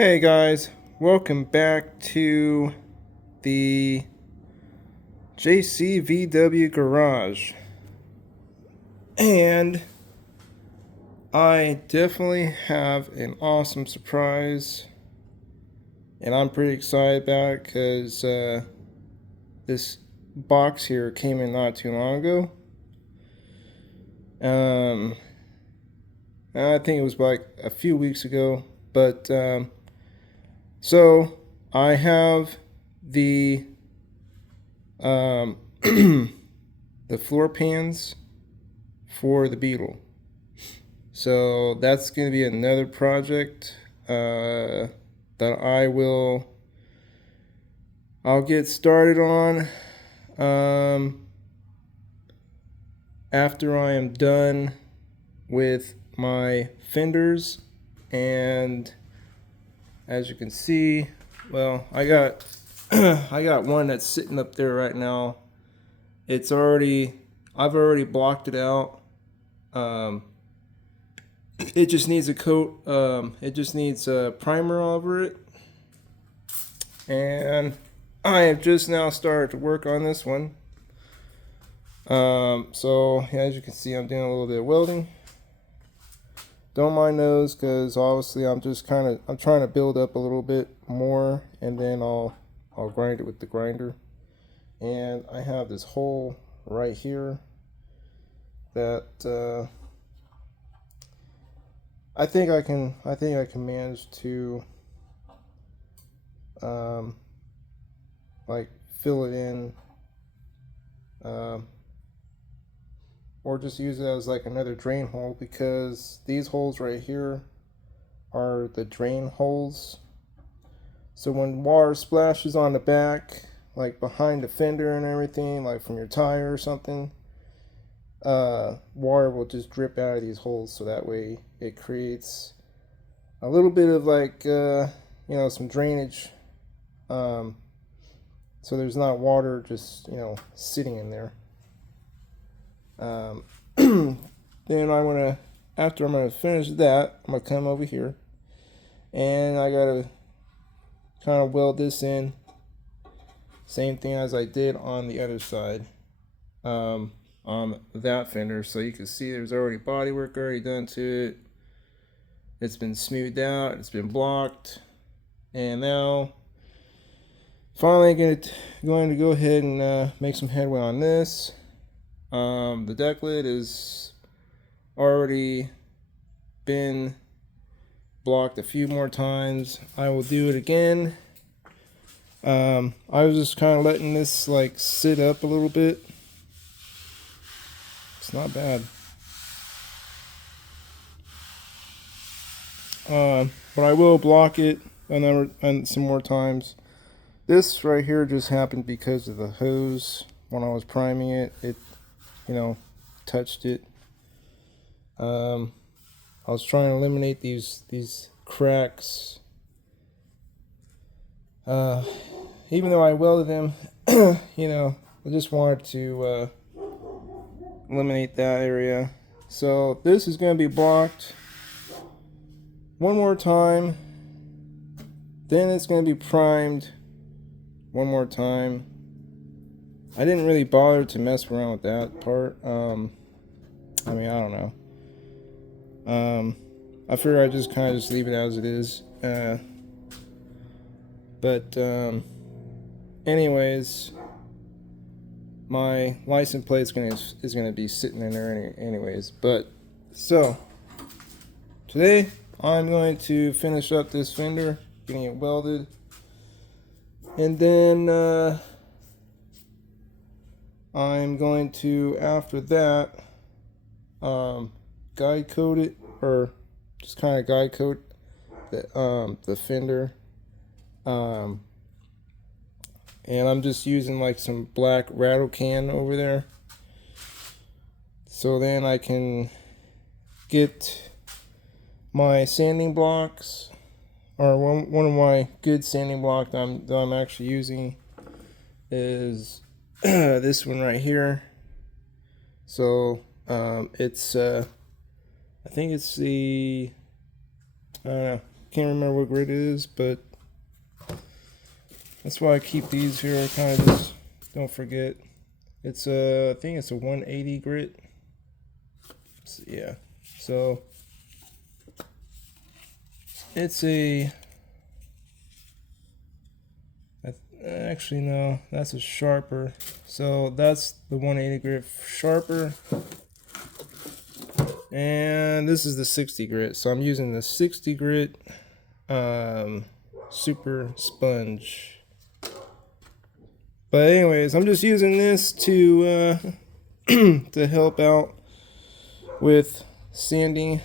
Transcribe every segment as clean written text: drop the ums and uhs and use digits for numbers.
Hey guys, welcome back to the JCVW garage. And I definitely have an awesome surprise, and I'm pretty excited about it because this box here came in not too long ago. I think it was like a few weeks ago, but so I have the the floor pans for the Beetle. So that's going to be another project that I'll get started on after I am done with my fenders. And as you can see, well, I got I got one that's sitting up there right now. I've already blocked it out. It just needs a coat. It just needs a primer over it. And I have just now started to work on this one. So as you can see, I'm doing a little bit of welding. Don't mind those because obviously I'm trying to build up a little bit more, and then I'll grind it with the grinder. And I have this hole right here that I think I can manage to like fill it in, or just use it as like another drain hole, because these holes right here are the drain holes. So when water splashes on the back, like behind the fender and everything, like from your tire or something, water will just drip out of these holes. So that way it creates a little bit of like some drainage, so there's not water just sitting in there. Then after I'm gonna finish that, I'm gonna come over here and I gotta kind of weld this in, same thing as I did on the other side, on that fender. So you can see there's already body work already done to it. It's been smoothed out, it's been blocked, and now finally going to go ahead and make some headway on this. The deck lid is already been blocked a few more times. I will do it again. I was just kind of letting this like sit up a little bit. It's not bad. But I will block it and some more times. This right here just happened because of the hose. When I was priming it, it touched it. I was trying to eliminate these cracks. Even though I welded them, I just wanted to eliminate that area. So this is going to be blocked one more time. Then it's going to be primed one more time. I didn't really bother to mess around with that part. I don't know. I figured I'd just kind of just leave it as it is. But anyways, my license plate is gonna be sitting in there anyways. But so today I'm going to finish up this fender, getting it welded, and then I'm going to, after that, guide coat it, or just kind of guide coat the fender. And I'm just using like some black rattle can over there. So then I can get my sanding blocks, or one of my good sanding blocks that I'm actually using is this one right here. So it's I think it's the I don't know, Can't remember what grit it is, but that's why I keep these here. I kind of just don't forget. It's I think it's a 180 grit. So, yeah. So it's a. Actually, no, that's a sharper. So that's the 180 grit sharper. And this is the 60 grit. So I'm using the 60 grit super sponge. But anyways, I'm just using this to to help out with sanding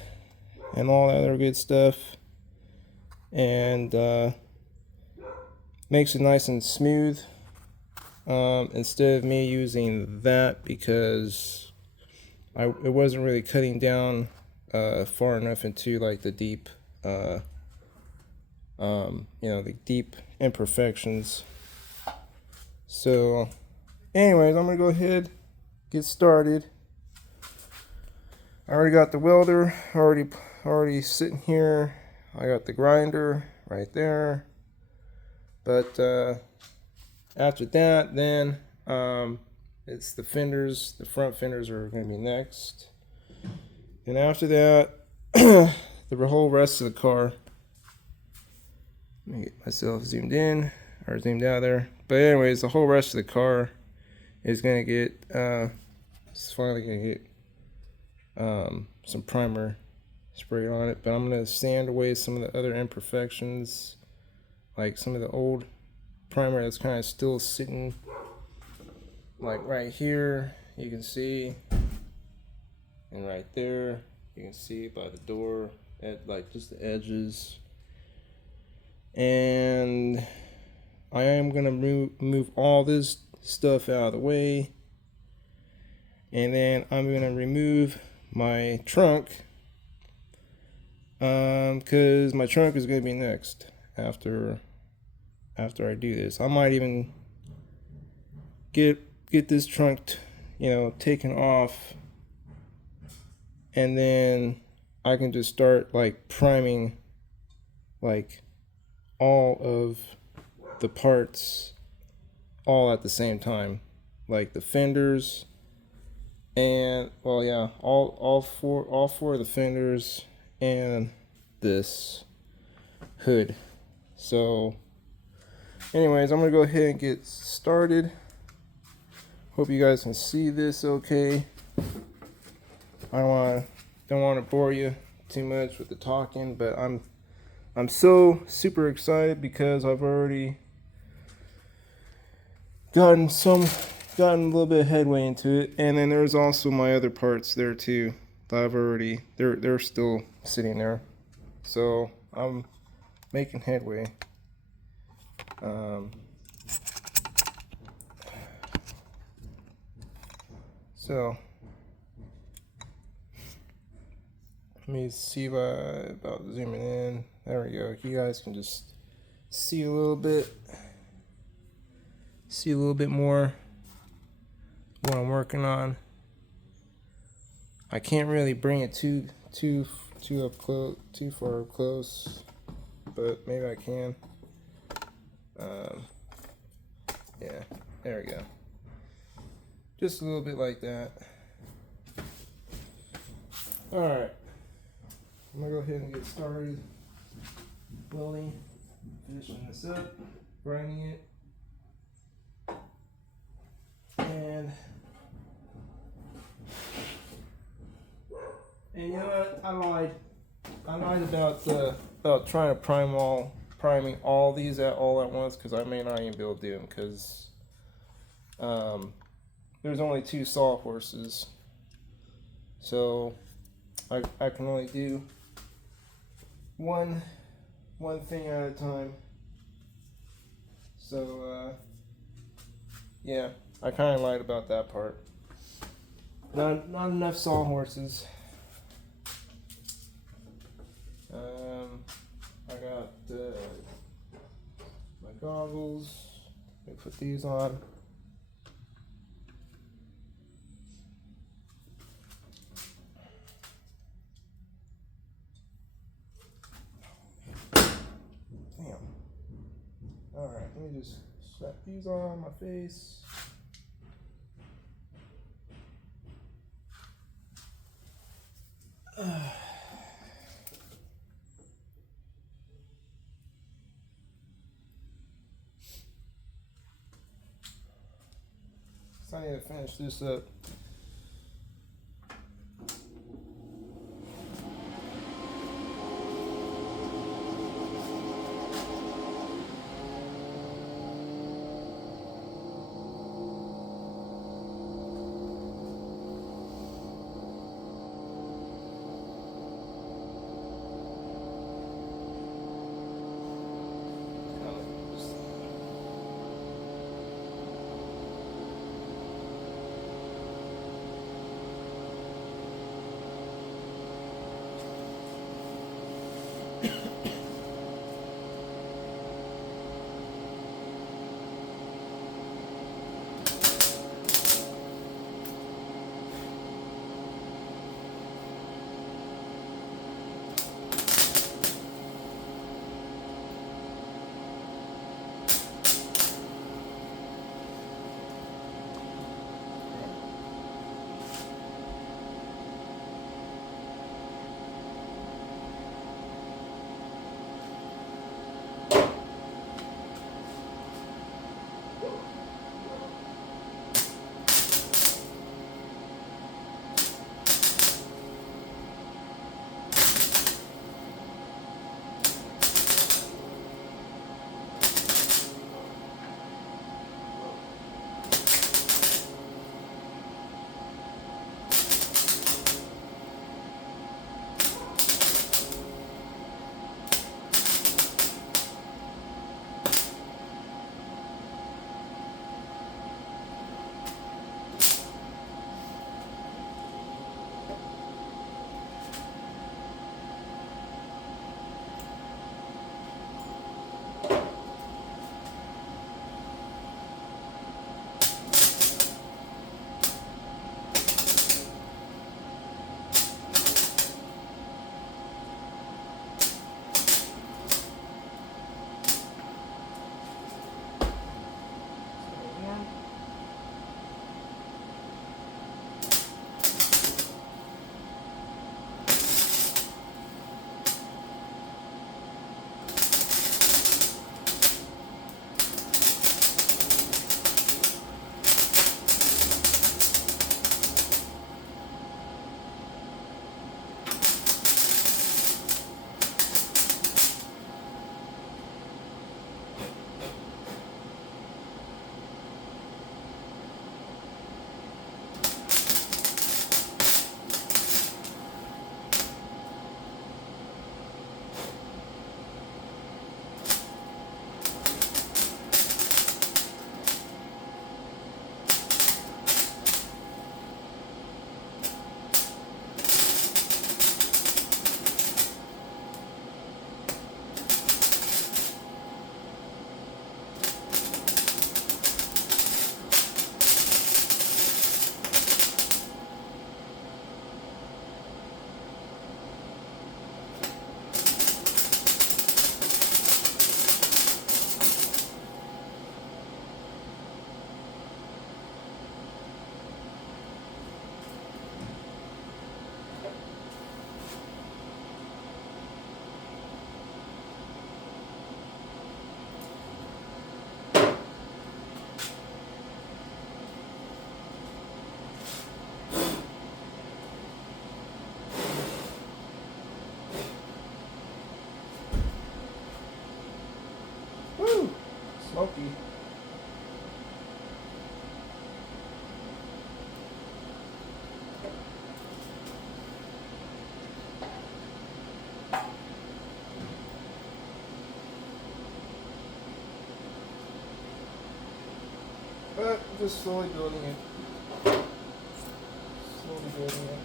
and all that other good stuff. And makes it nice and smooth, instead of me using that because it wasn't really cutting down far enough into like the deep you know, the deep imperfections. So anyways, I'm gonna go ahead, get started. I already got the welder already sitting here. I got the grinder right there. But after that, then it's the fenders. The front fenders are going to be next. And after that, the whole rest of the car. Let me get myself zoomed in or zoomed out there. But anyways, the whole rest of the car is going to get, it's finally going to get some primer sprayed on it. But I'm going to sand away some of the other imperfections, like some of the old primer that's kind of still sitting, like right here you can see, and right there you can see by the door at like just the edges. And I am gonna move all this stuff out of the way, and then I'm gonna remove my trunk, because my trunk is gonna be next after I do this. I might even get this trunk, you know, taken off, and then I can just start like priming like all of the parts all at the same time, like the fenders and, well, yeah, all four of the fenders and this hood. So anyways, I'm gonna go ahead and get started. Hope you guys can see this okay. I don't want to bore you too much with the talking, but I'm so super excited because I've already gotten a little bit of headway into it, and then there's also my other parts there too that I've already, they're still sitting there. So I'm making headway. So let me see about zooming in. There we go. You guys can just see a little bit more what I'm working on. I can't really bring it too up close, too far up close, but maybe I can. Yeah, there we go. Just a little bit like that. Alright, I'm gonna go ahead and get started welding, finishing this up, grinding it, and you know what? I lied about trying to priming all these all at once, because I may not even be able to do them, because there's only 2 sawhorses, so I can only do one thing at a time. So yeah, I kind of lied about that part. Not enough sawhorses. I got my goggles. Let me put these on. Alright, let me just slap these on my face. So I need to finish this up. Smoky. But just slowly building it. Slowly building it.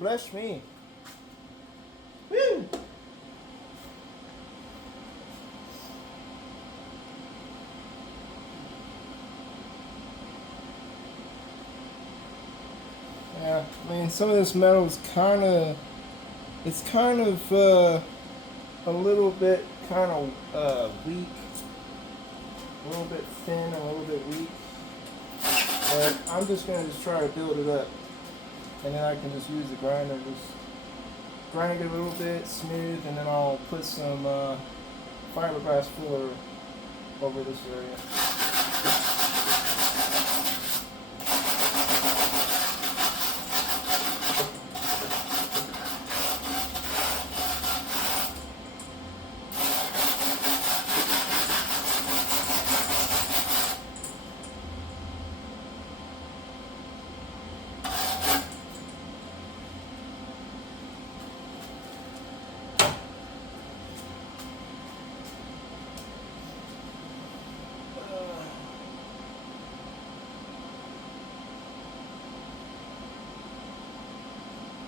bless me. Woo! Yeah, I mean, some of this metal is it's kind of a little bit weak, a little bit thin, a little bit weak. But I'm just gonna try to build it up, and then I can just use the grinder, just grind it a little bit smooth, and then I'll put some fiberglass filler over this area.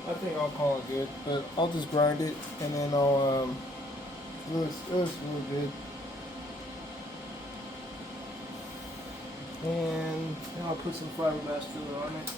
I think I'll call it good, but I'll just grind it, and then I'll it looks really good. And then I'll put some fiberglass filler on it.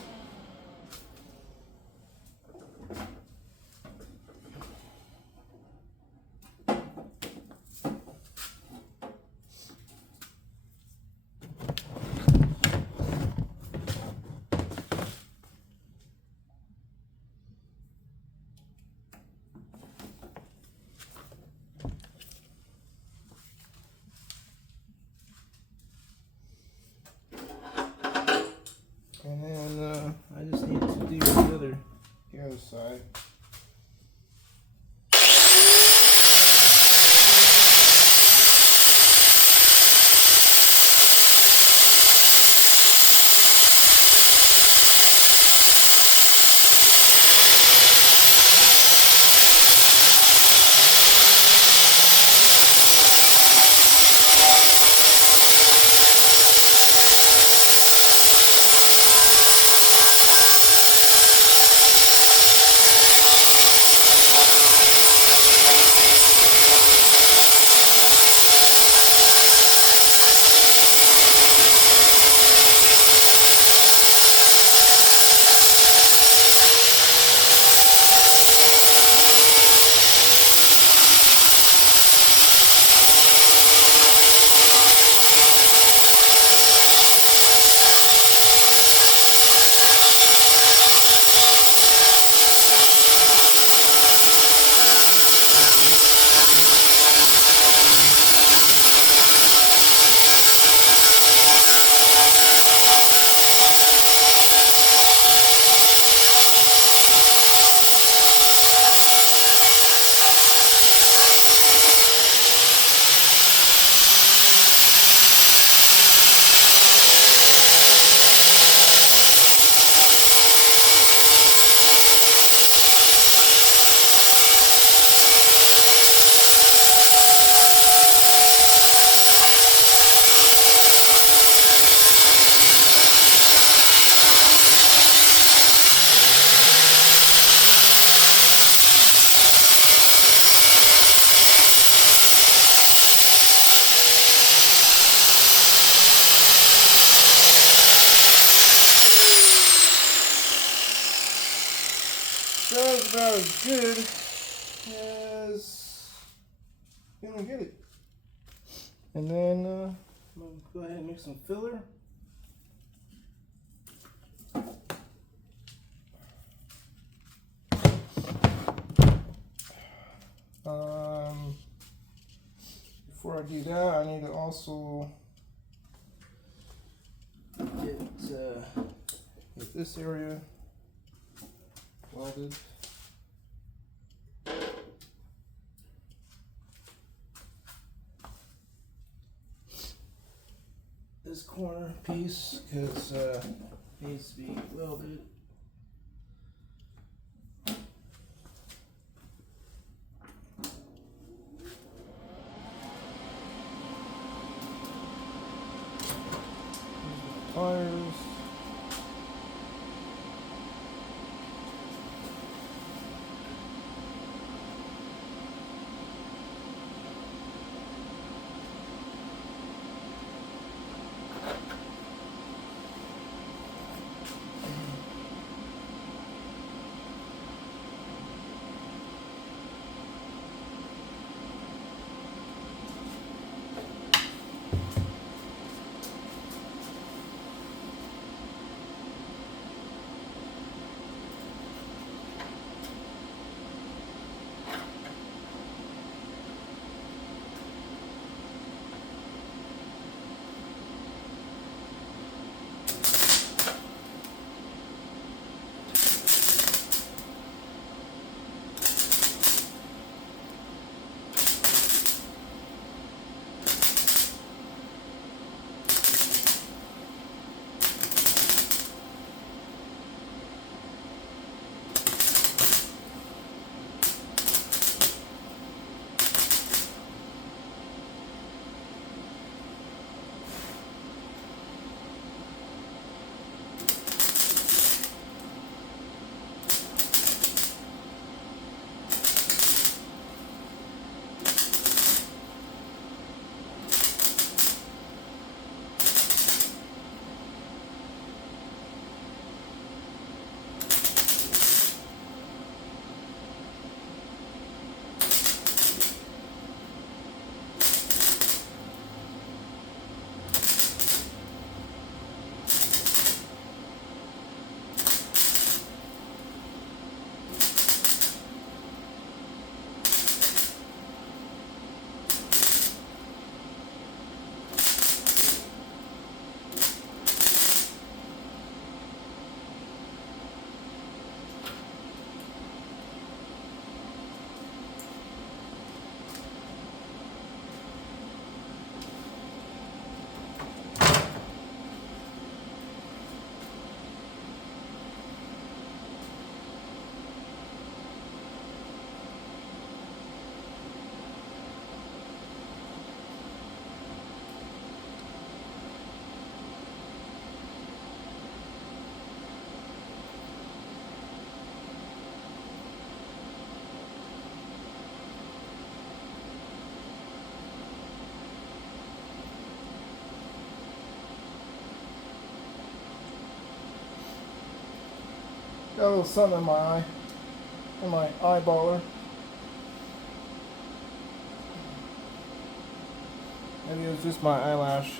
And then I just need to do the other side. That's about as good as I'm gonna get it. And then I'm gonna go ahead and mix some filler. Before I do that, I need to also get this area welded. This corner piece, because needs to be welded. Pliers. Got a little something in my eye, in my eyeballer. Maybe it was just my eyelash.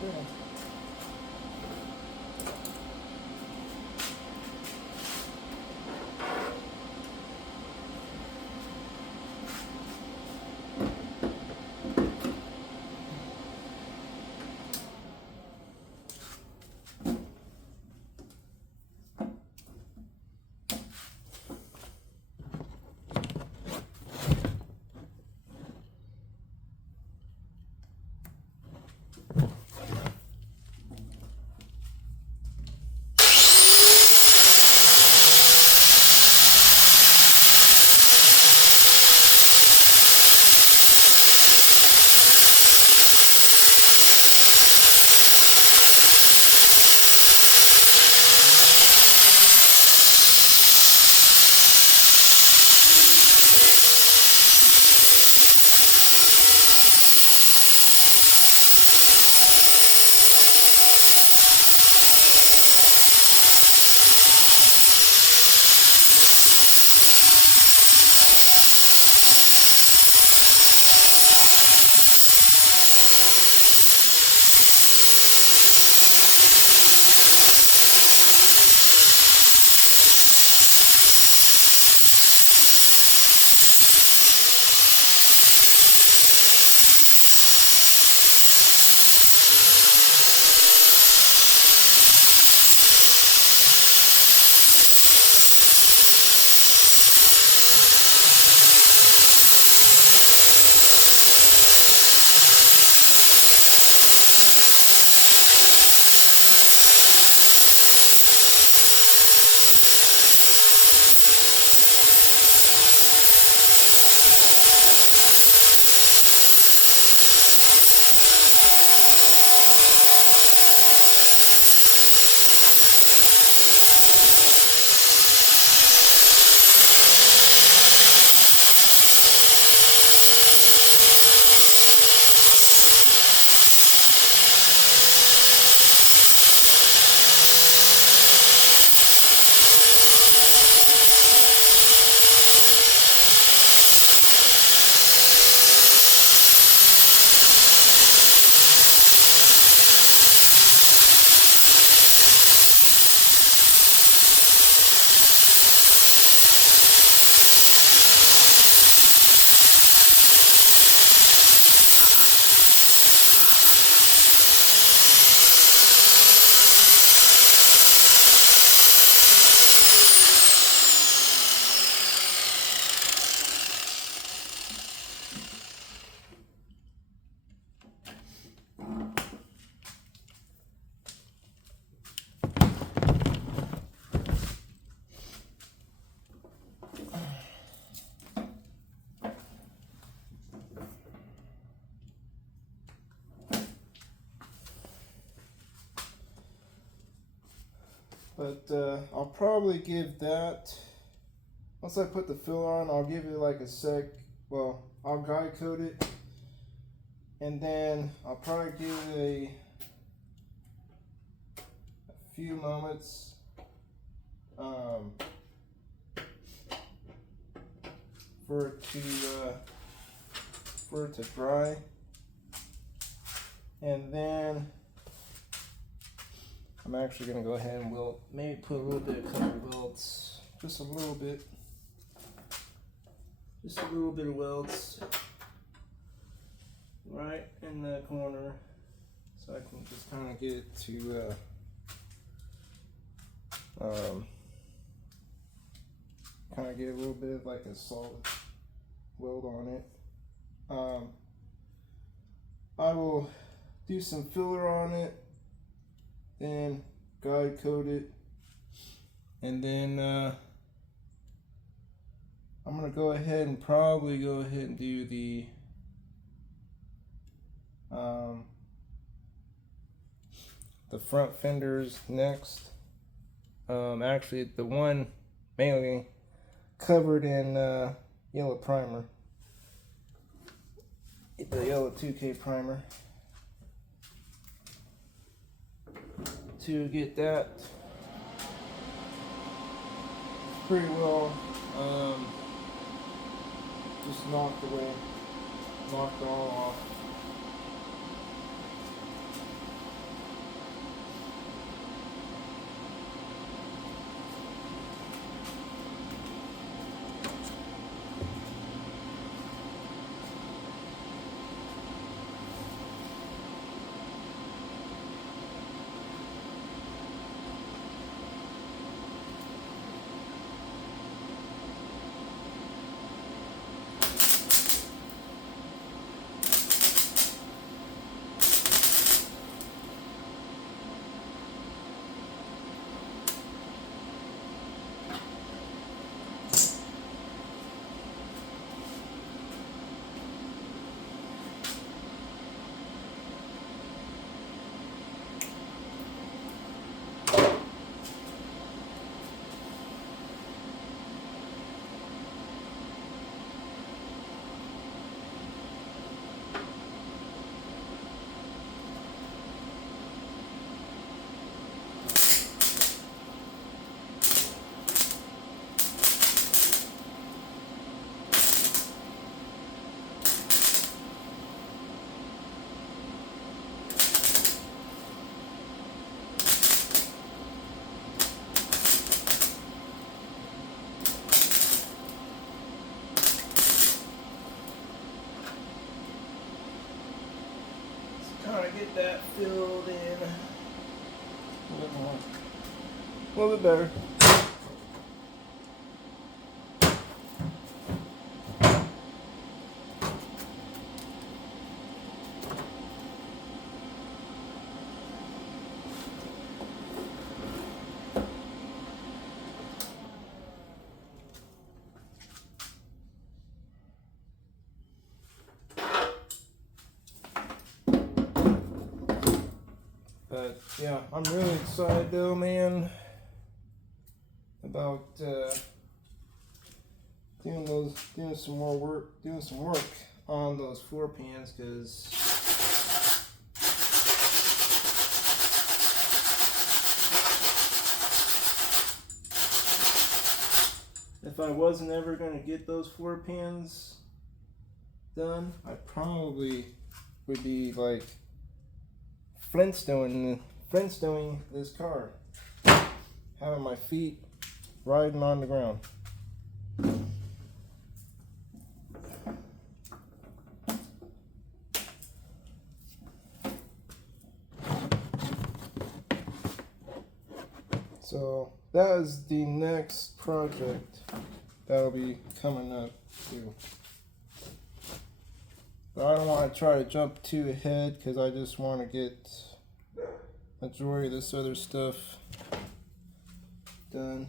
Okay. But I'll probably give that, once I put the filler on, I'll give it like a sec. Well, I'll guide coat it, and then I'll probably give it a few moments for it to dry, and then I'm actually going to go ahead and weld, maybe put a little bit of colored welds, just a little bit of welds right in the corner, so I can just kind of get it to kind of get a little bit of like a solid weld on it. I will do some filler on it, then guide coat it, And then I'm gonna go ahead and probably go ahead and do the front fenders next. Actually, the one mainly covered in yellow primer, the yellow 2K primer, to get that pretty well just knocked all off. Kind of get that filled in a little bit more, a little bit better. But yeah, I'm really excited though, man, about doing some work on those floor pans, because if I wasn't ever going to get those floor pans done, I probably would be like Flintstoning this car, having my feet riding on the ground. So that is the next project that'll be coming up too. But I don't want to try to jump too ahead, because I just want to get majority of this other stuff done.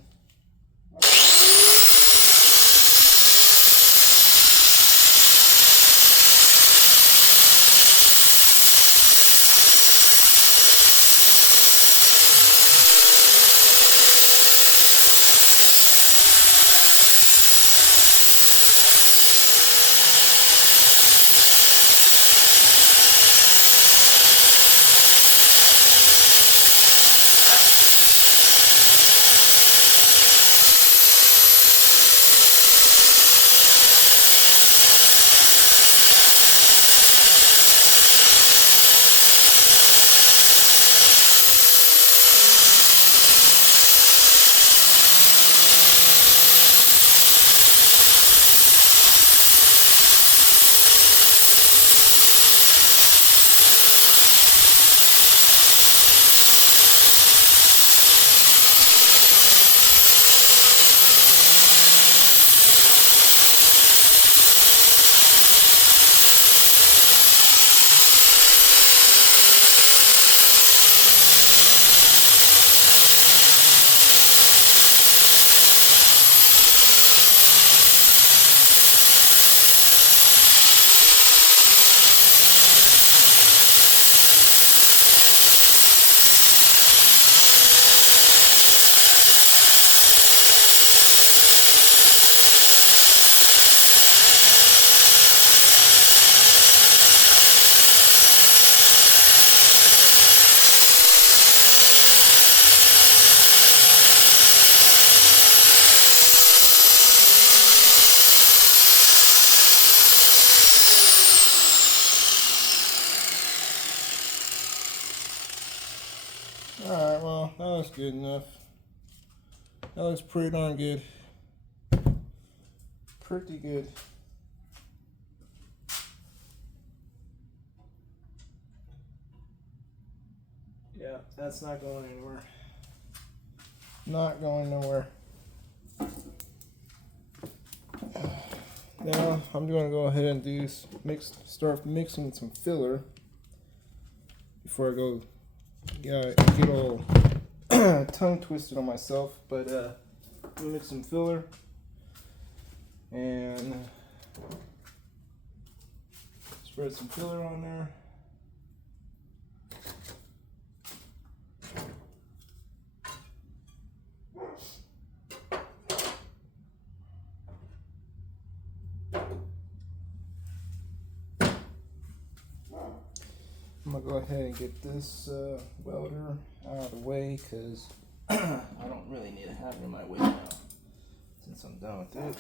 Alright, well, that looks good enough. That looks pretty darn good. Pretty good. Yeah, that's not going anywhere. Not going nowhere. Now I'm going to go ahead and start mixing some filler before I go get all tongue twisted on myself. But I'm gonna mix some filler and spread some filler on there. I'm gonna go ahead and get this welder out of the way because I don't really need to have it in my way now since I'm done with it.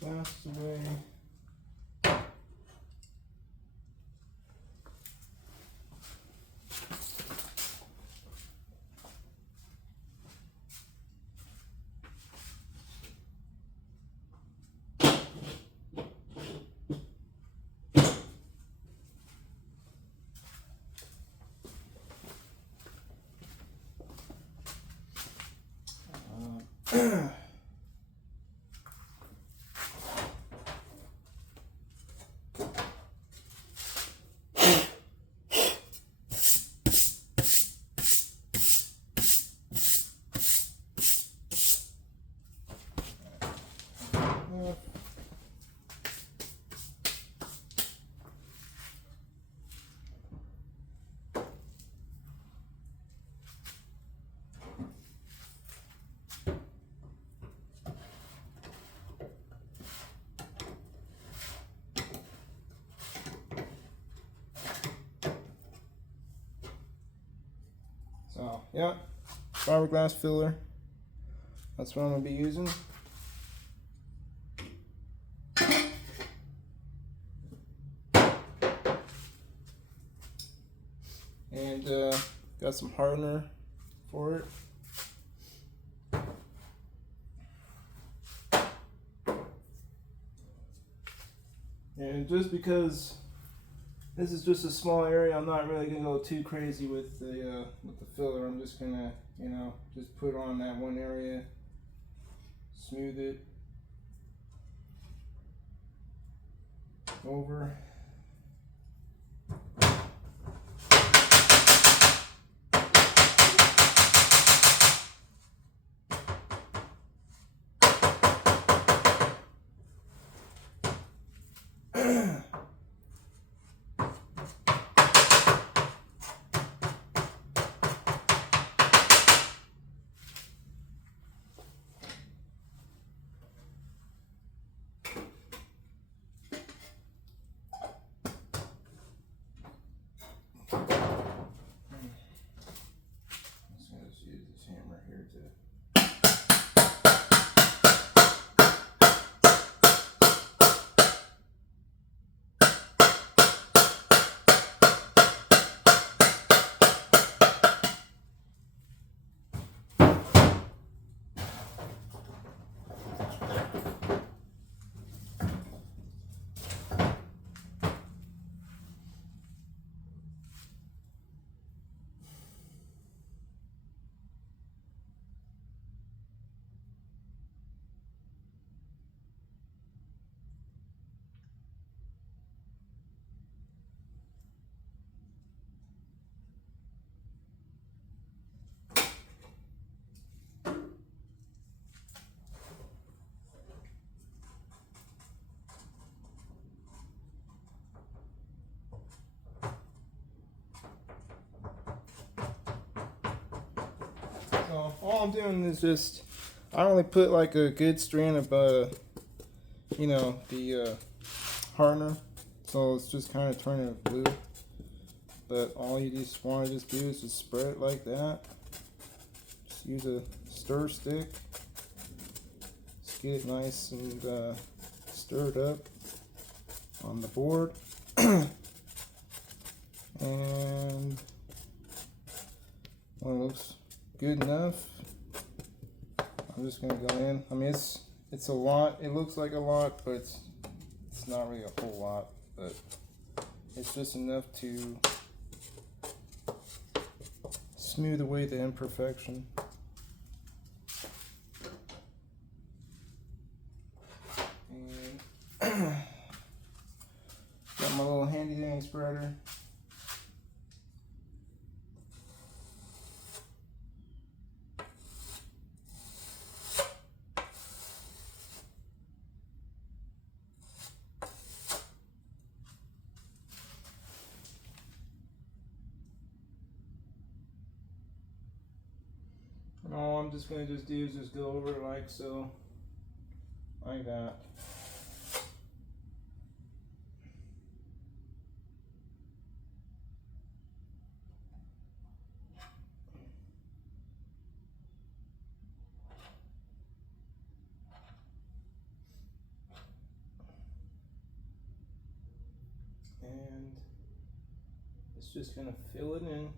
Glass away. So, yeah, fiberglass filler. That's what I'm going to be using. And got some hardener for it. And just because this is just a small area, I'm not really gonna go too crazy with the filler. I'm just gonna, just put on that one area, smooth it over. So all I'm doing is just, I only put like a good strand of, you know, the hardener. So it's just kind of turning it blue. But all you just want to just do is just spread it like that. Just use a stir stick. Just get it nice and stirred up on the board. And when it looks good enough, I'm just gonna go in. I mean, it's a lot. It looks like a lot, but it's not really a whole lot. But it's just enough to smooth away the imperfection. And got my little handy dandy spreader. And all I'm just going to do is just go over it like so, like that. And it's just going to fill it in.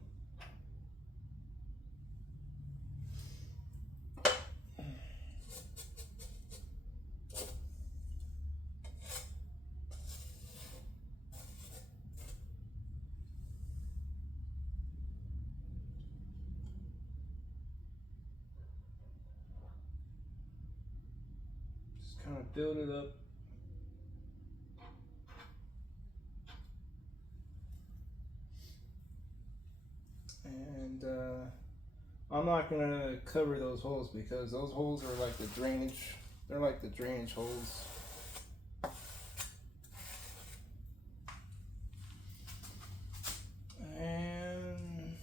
Just kind of build it up. And I'm not gonna cover those holes because those holes are like the drainage. They're like the drainage holes. And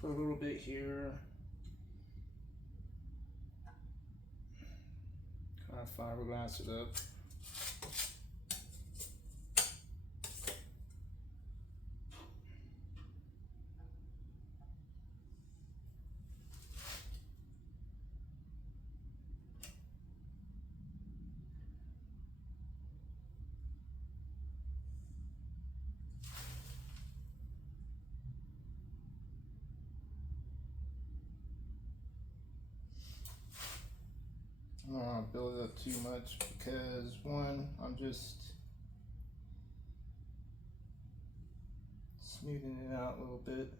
put a little bit here. Kind of fiberglass it up. I don't want to build it up too much because one, I'm just smoothing it out a little bit.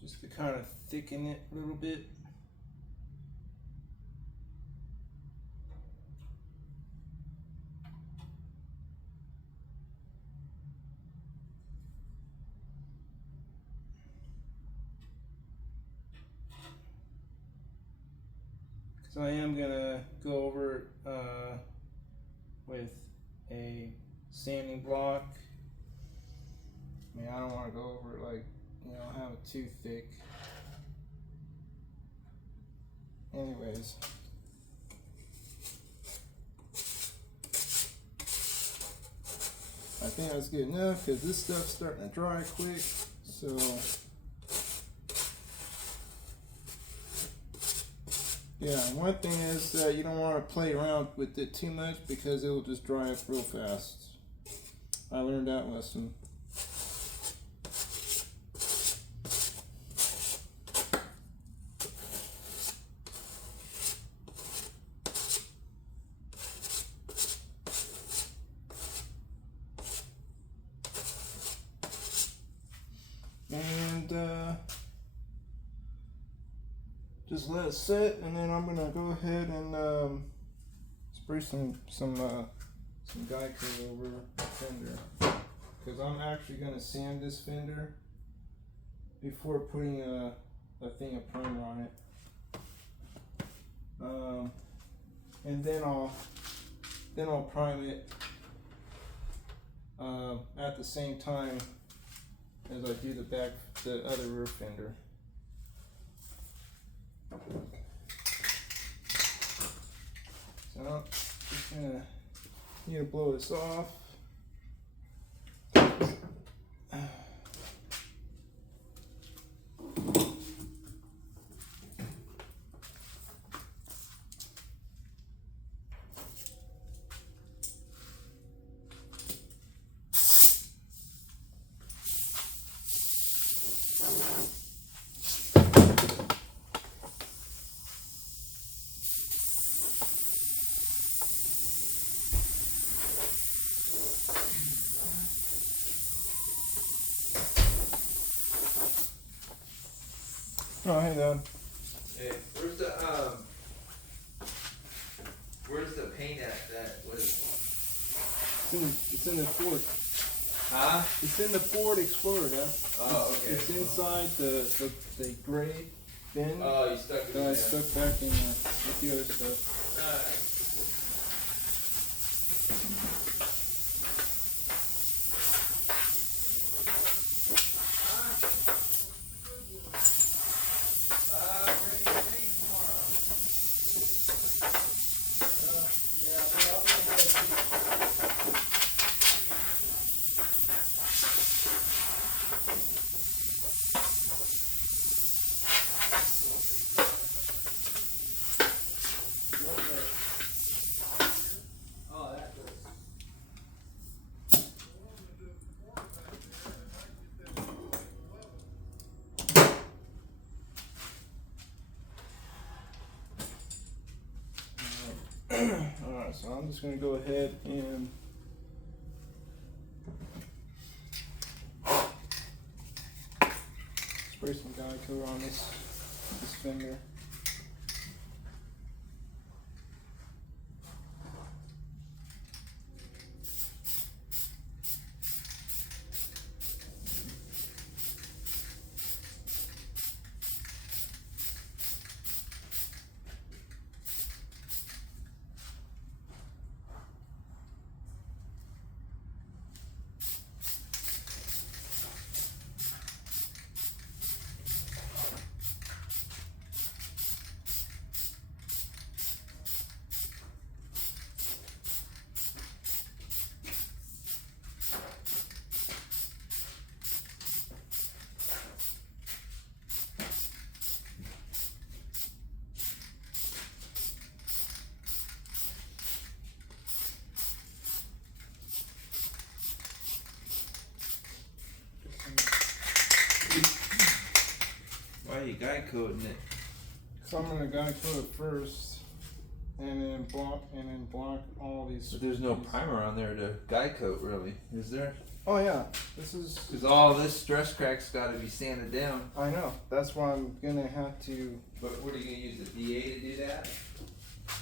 Just to kind of thicken it a little bit. So I am gonna go over with a sanding block. I mean, I don't want to go over it like, you know, have it too thick. Anyways. I think that's good enough because this stuff's starting to dry quick. So yeah, one thing is that you don't want to play around with it too much because it will just dry up real fast. I learned that lesson. And just let it sit, and then I'm gonna go ahead and spray some Geico over the fender, because I'm actually gonna sand this fender before putting a thing of primer on it. And then I'll prime it at the same time as I do the other rear fender. So I'm just gonna need to blow this off. Oh, hey, Dad. Hey, where's the paint at that was? It's in the Ford. Huh? It's in the Ford Explorer, Dad. Oh, okay. It's inside the gray bin. Oh, you stuck it in I there. stuck back in there with the other stuff. Alright, so I'm just going to go ahead and spray some Geico on this fender. Why are you guy coding it? So I'm going to Geico it first, and then block all these. But there's no primer on there to guy coat, really, is there? Oh yeah, this is. Because all this stress crack's got to be sanded down. I know. That's why I'm gonna have to. But what are you gonna use, the DA to do that?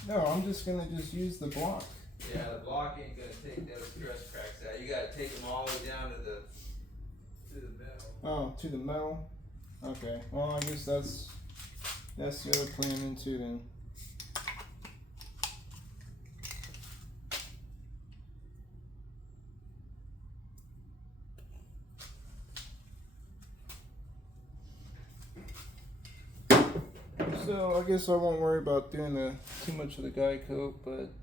No, I'm just gonna use the block. Yeah, the block ain't gonna take those stress cracks out. You gotta take them all the way down to the metal. Oh, to the metal. Okay. Well, I guess that's the other plan into then. So I guess I won't worry about doing too much of the guy coat, but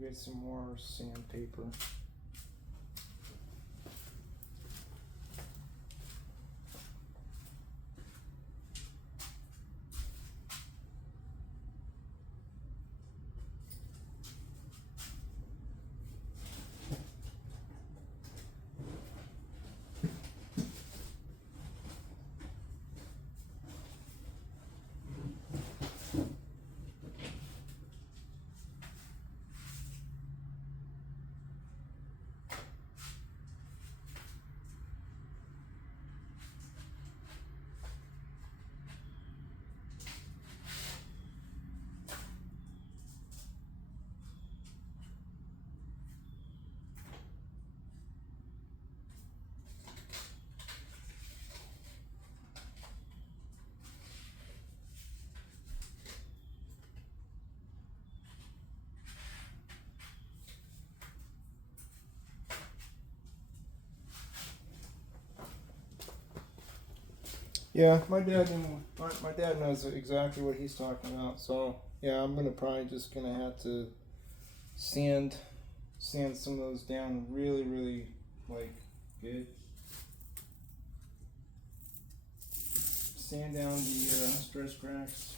get some more sandpaper. Yeah, my dad didn't. My dad knows exactly what he's talking about. So yeah, I'm gonna probably just gonna have to sand some of those down really, really like good. Sand down the stress cracks.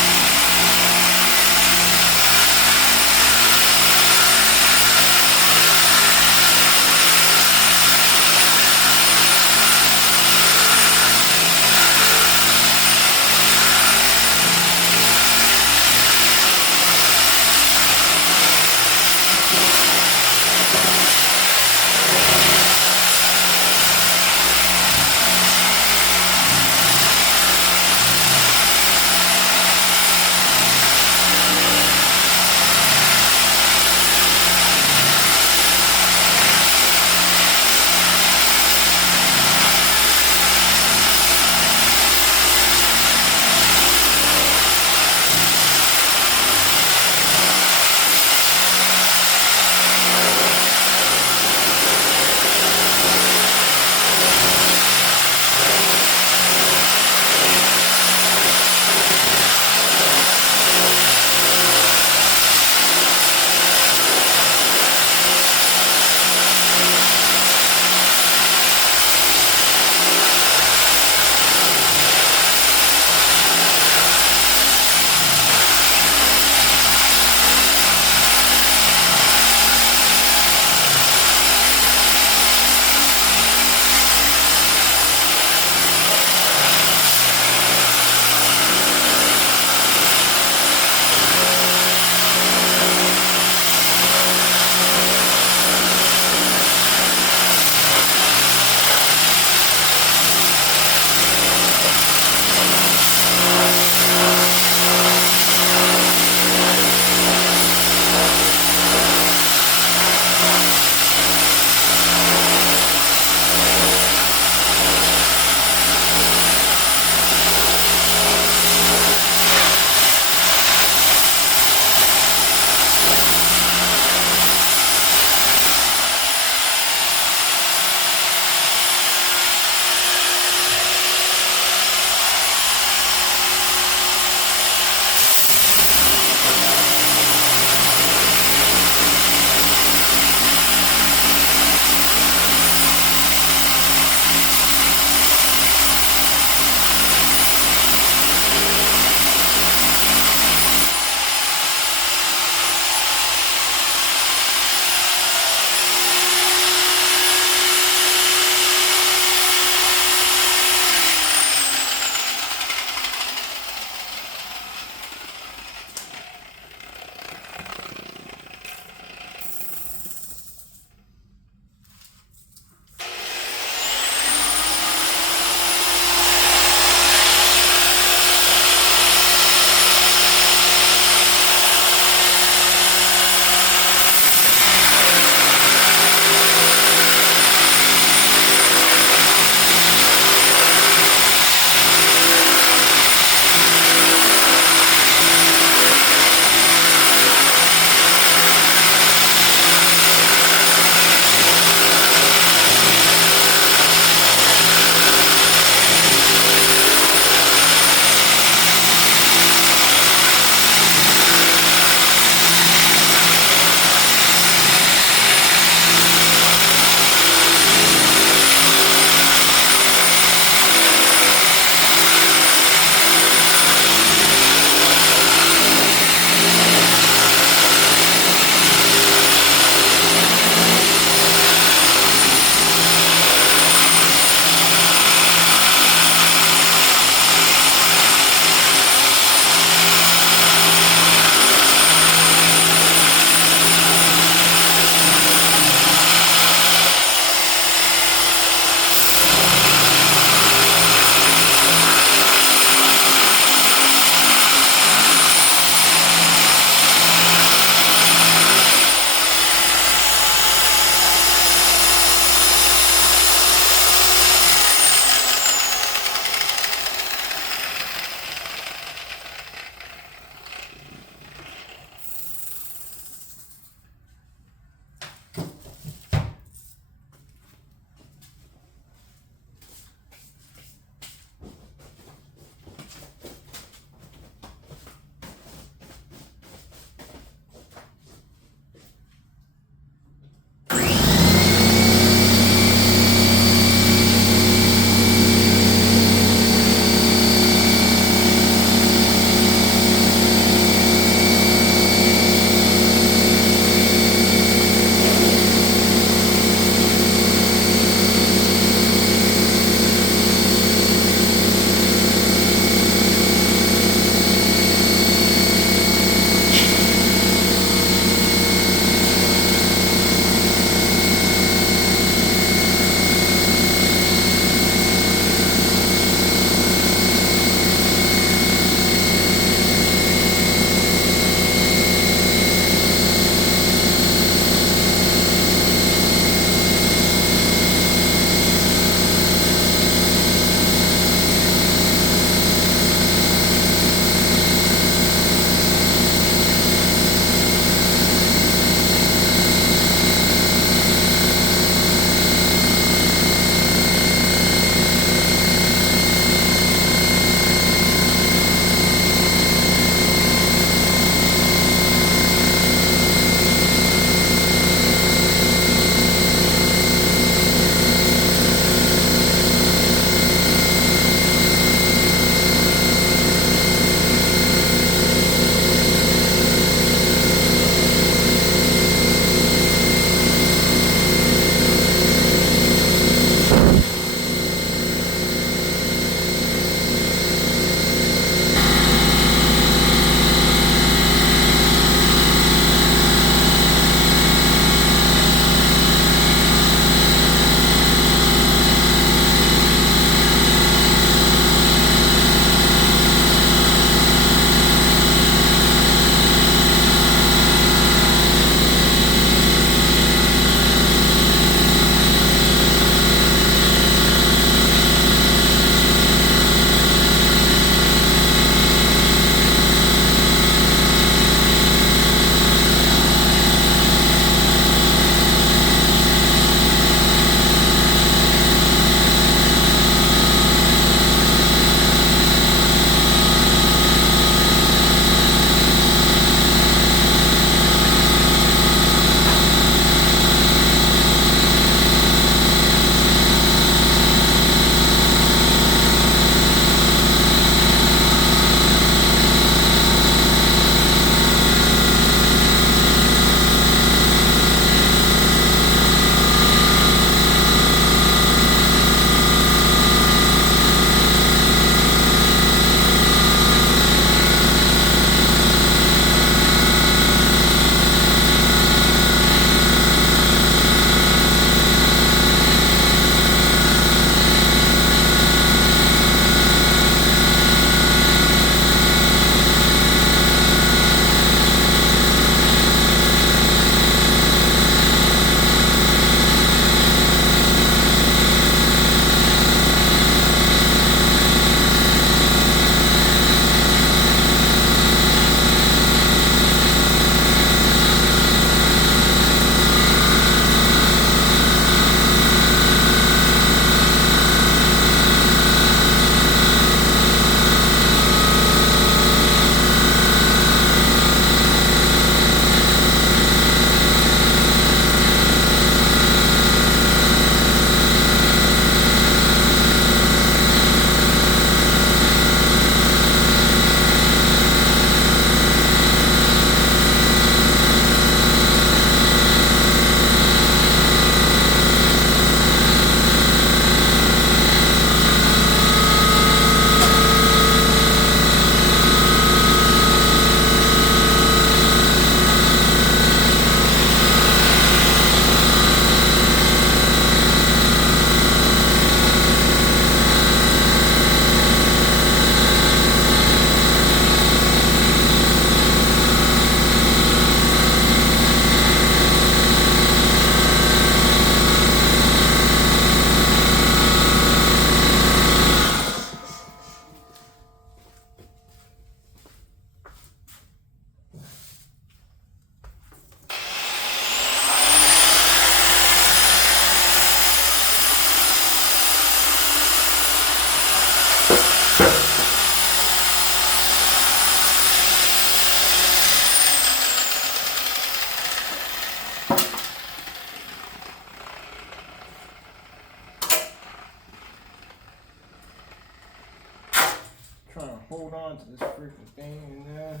onto this freaking thing, and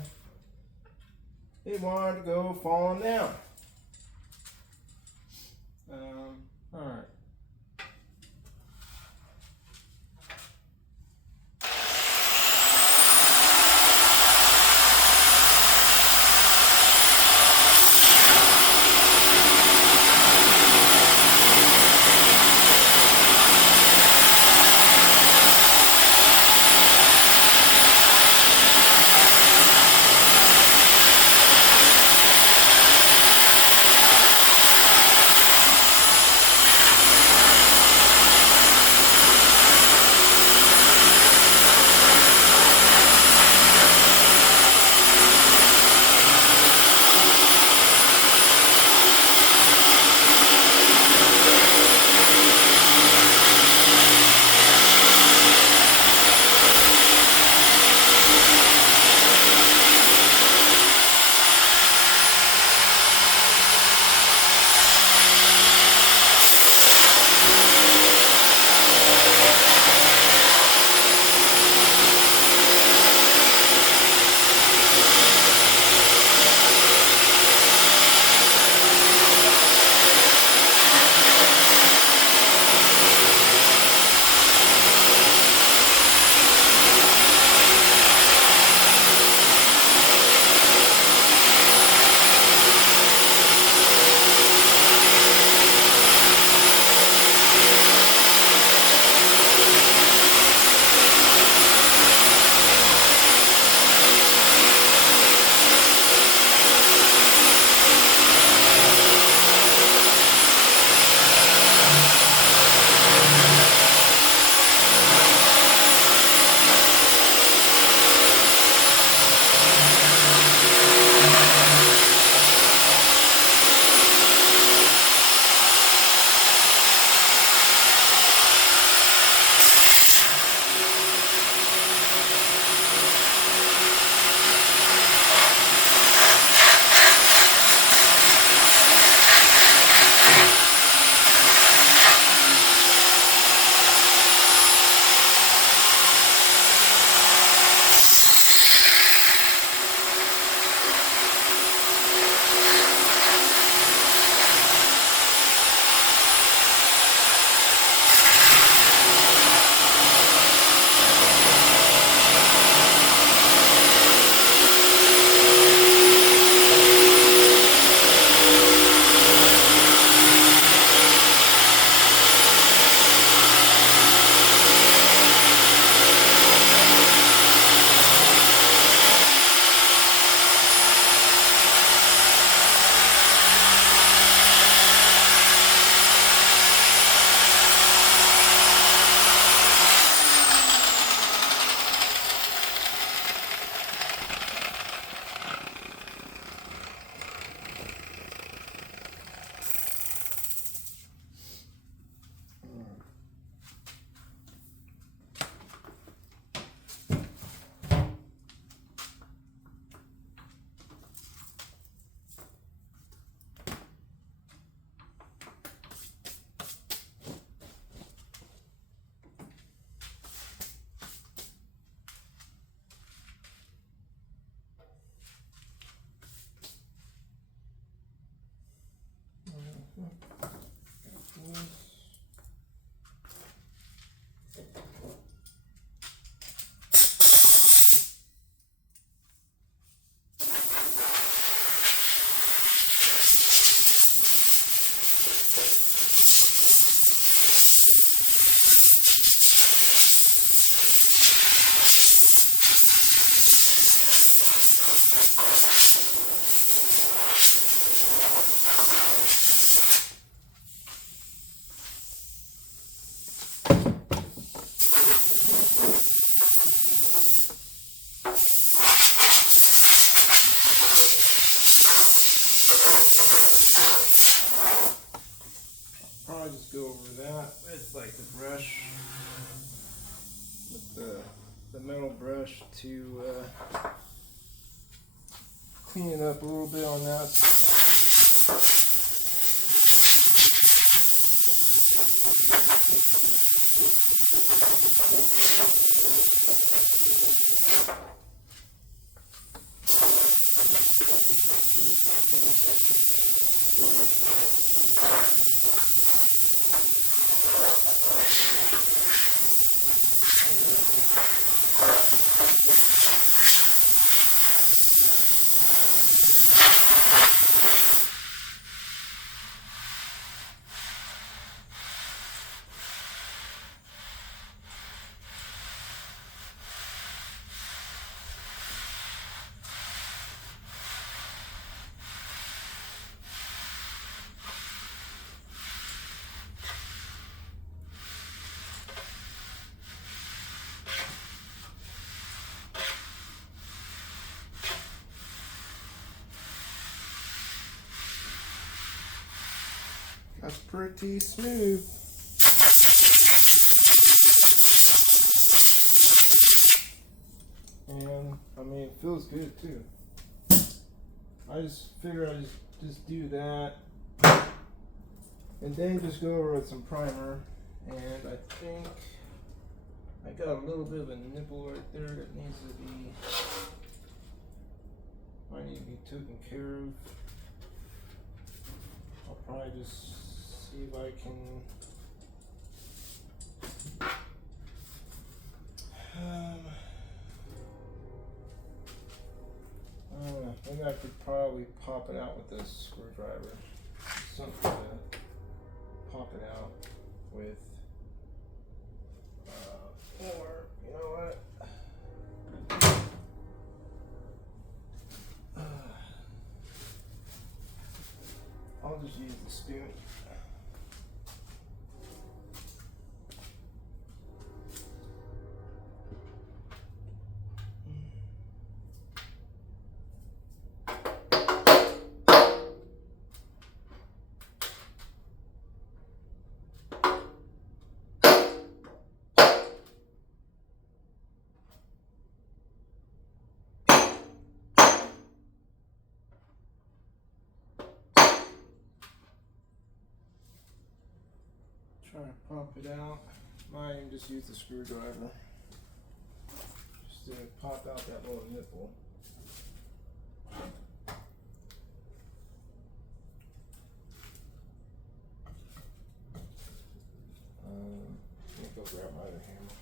it wanted to go falling down. Alright. Go over that with like the brush, with the metal brush to clean it up a little bit on that. That's pretty smooth. And I mean, it feels good too. I just figured I'd just do that, and then just go over with some primer. And I think I got a little bit of a nipple right there that needs to be, might need to be taken care of. I'll probably just see if I can. I don't know. Maybe I could probably pop it out with this screwdriver. Something to pop it out with. Or, you know what? I'll just use the spoon. Try to pop it out. Might even just use the screwdriver just to pop out that little nipple. Let me go grab my other hammer.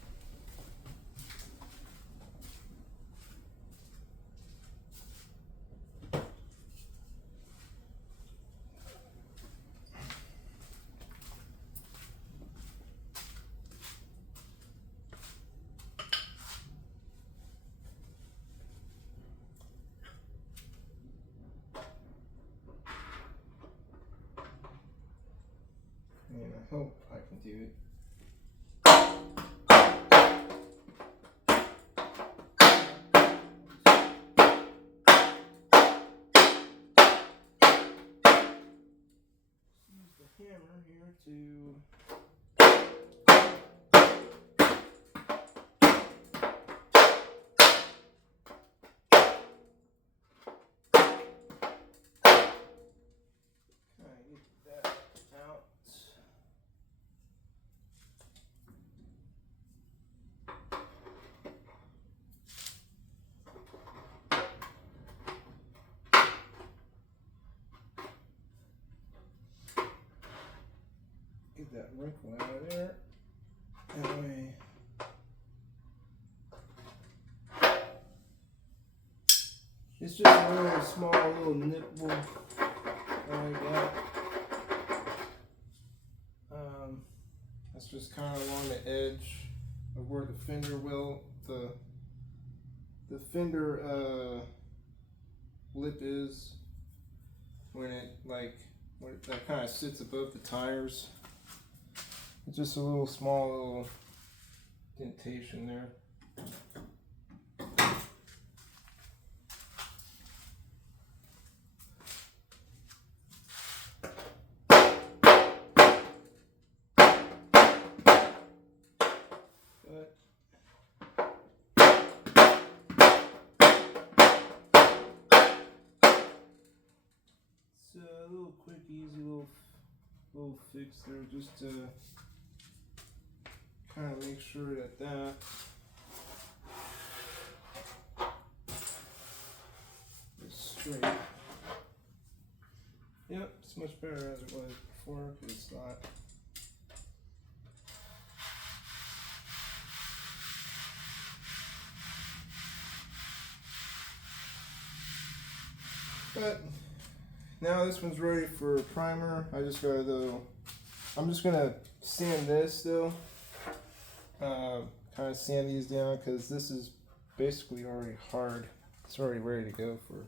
And I hope I can do it. Use the hammer here to get that out. Get that wrinkle out of there. That way. It's just a really small little nipple like that. That's just kind of along the edge of where the fender the fender lip is, when that kind of sits above the tires. It's just a little small indentation there. It's a little quick, easy little fix there, just to kind of make sure that is straight. Yep, it's much better as it was before, because it's not. But now this one's ready for primer. I'm just gonna sand this still. Kind of sand these down, because this is basically already hard. It's already ready to go for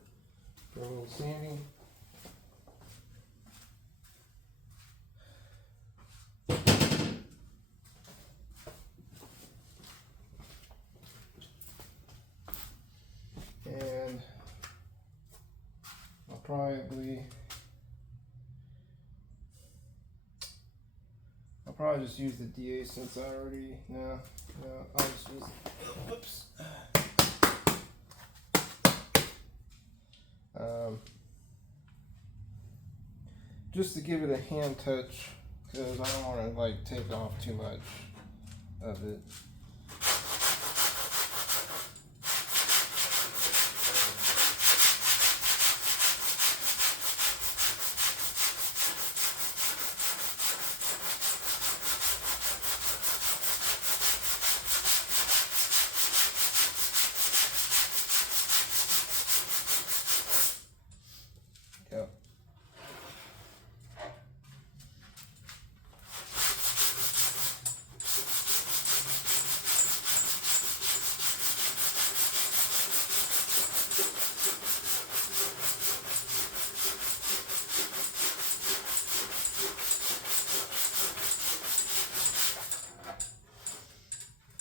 a little sanding. And I'll probably probably just use the DA since I already, no, I'll just use, oops. Just to give it a hand touch, because I don't want to like take off too much of it. Yep.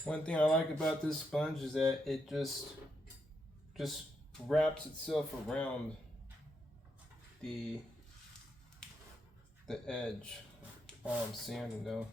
One thing I like about this sponge is that it just wraps itself around the edge while I'm sanding though.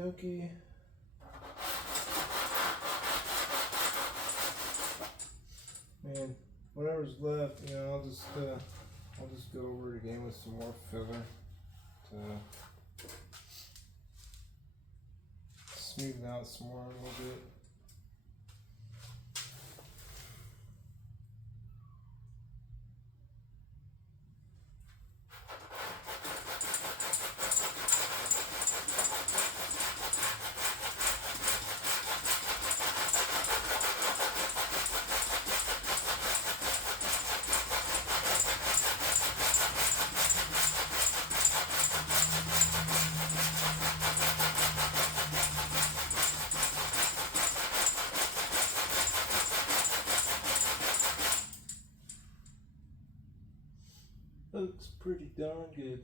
dokey. And whatever's left, you know, I'll just go over it again with some more filler to smooth it out some more a little bit. Looks pretty darn good.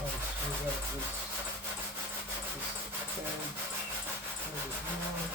I'll smooth out this edge over here.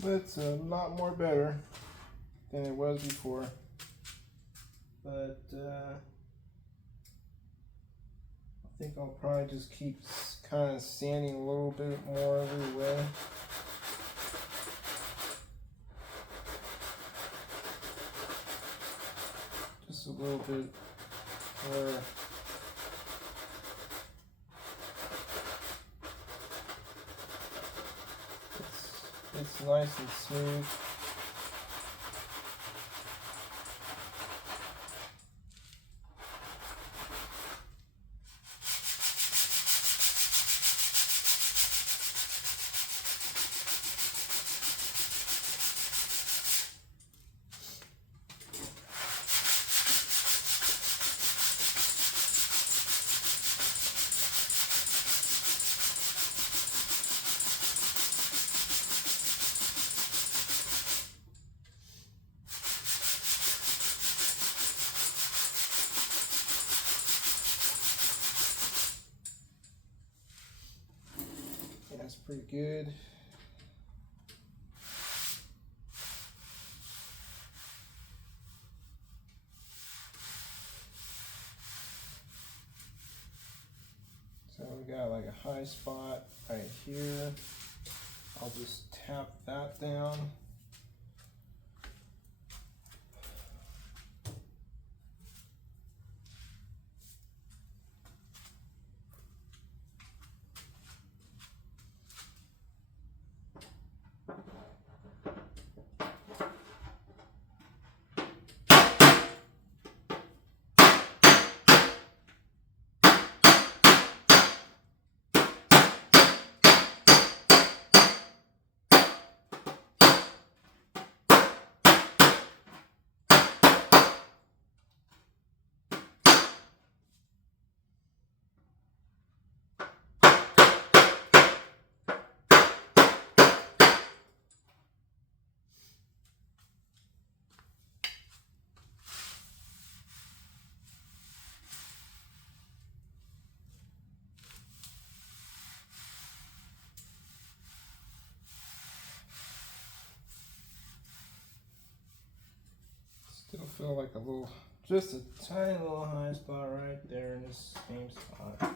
That's a lot more better than it was before. But think I'll probably just keep kind of sanding a little bit more every way. Just a little bit where it's nice and smooth. That's pretty good. So we got like a high spot right here. I'll just tap that down. Still feel like a little, just a tiny little high spot right there in this same spot.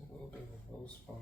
A little bit of a low spot.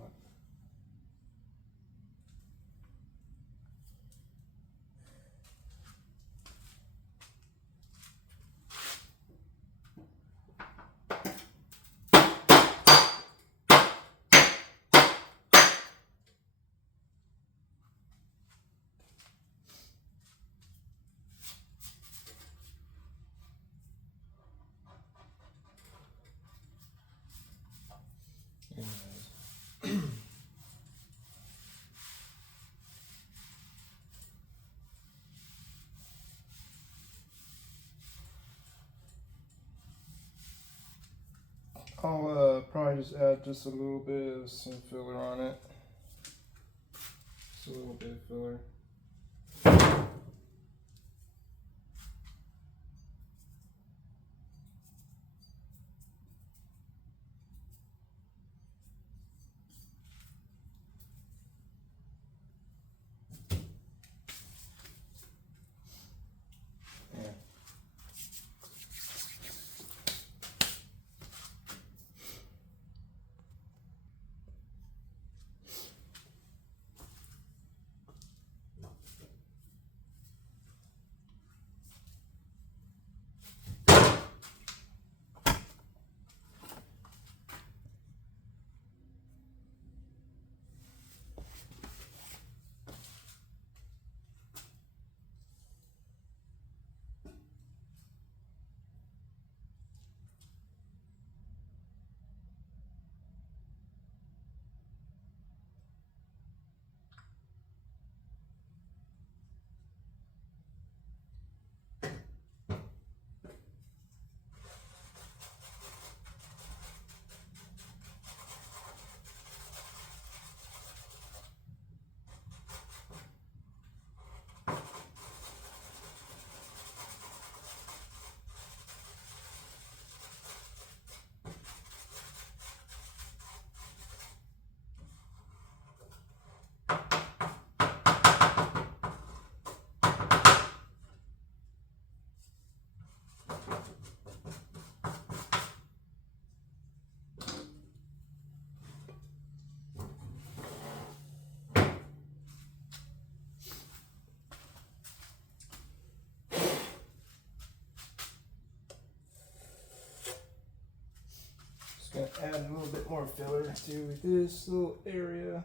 I'll probably just add just a little bit of some filler on it. Just a little bit of filler. Gonna add a little bit more filler to this little area.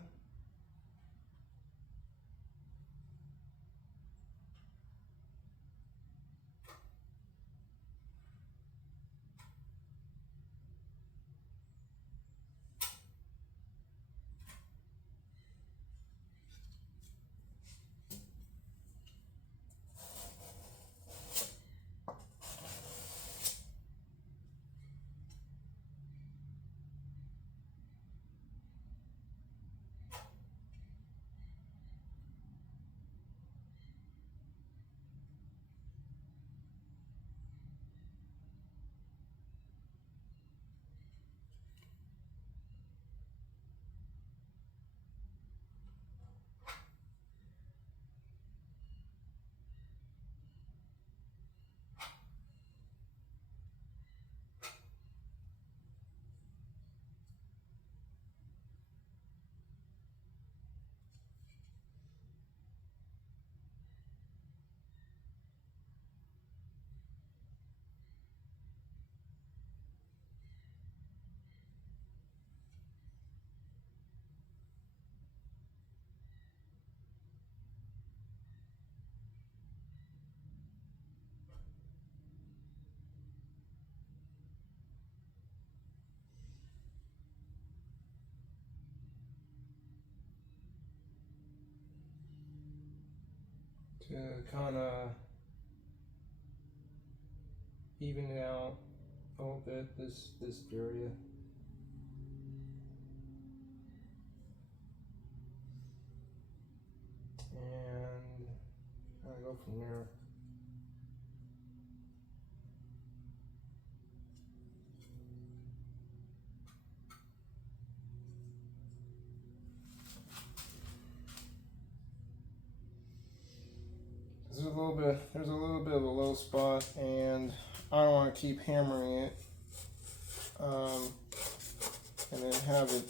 To kind of even it out a little bit, this area. And kind of go from there. There's a little bit of a low spot, and I don't want to keep hammering it, and then have it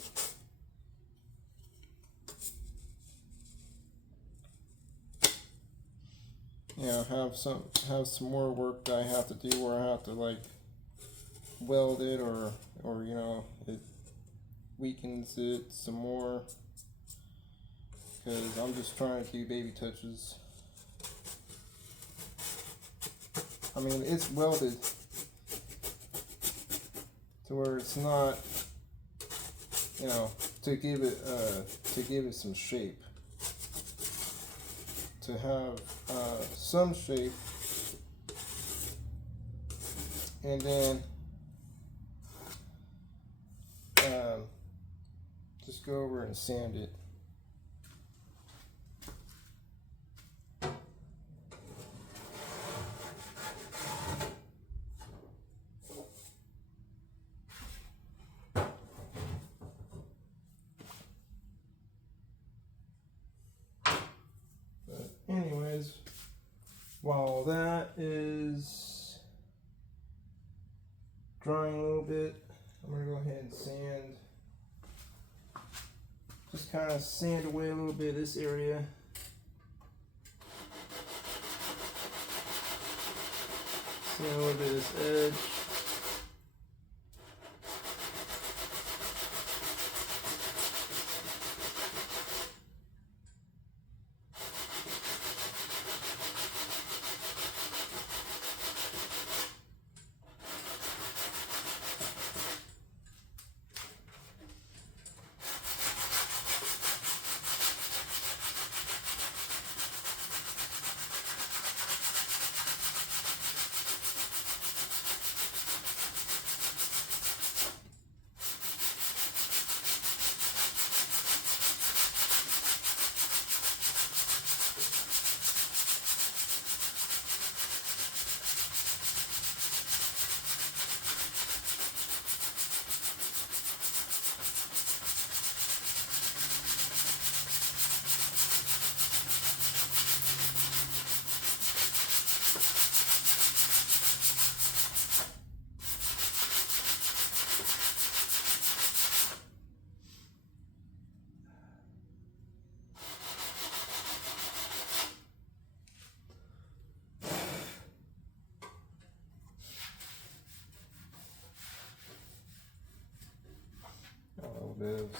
have some more work that I have to do, where I have to like weld it, or it weakens it some more, because I'm just trying to do baby touches. I mean, it's welded to where it's not, to give it some shape, to have some shape, and then just go over and sand it. Anyways, while that is drying a little bit, I'm going to go ahead and sand. Just kind of sand away a little bit of this area. Sand a little bit of this edge. bit of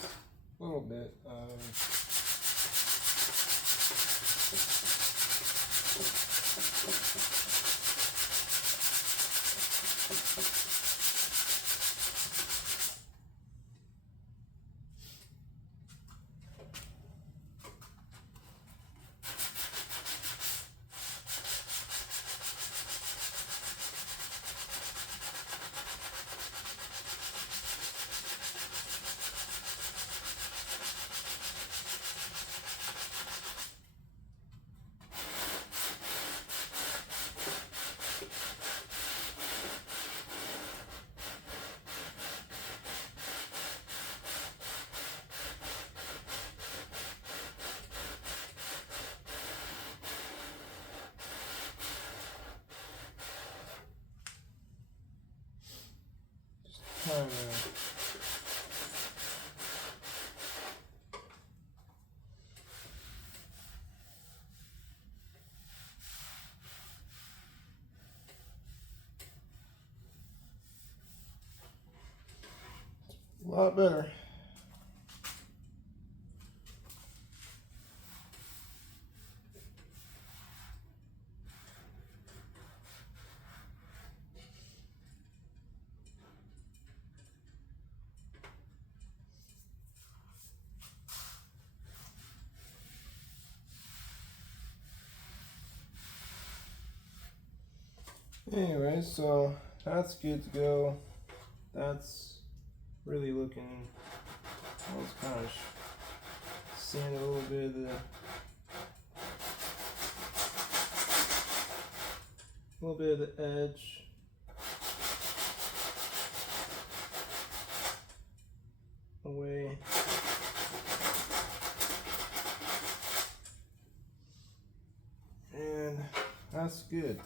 kind of a lot better. Anyway, so that's good to go. That's really looking, well, it's kind of sand a little bit of the edge. Away. And that's good.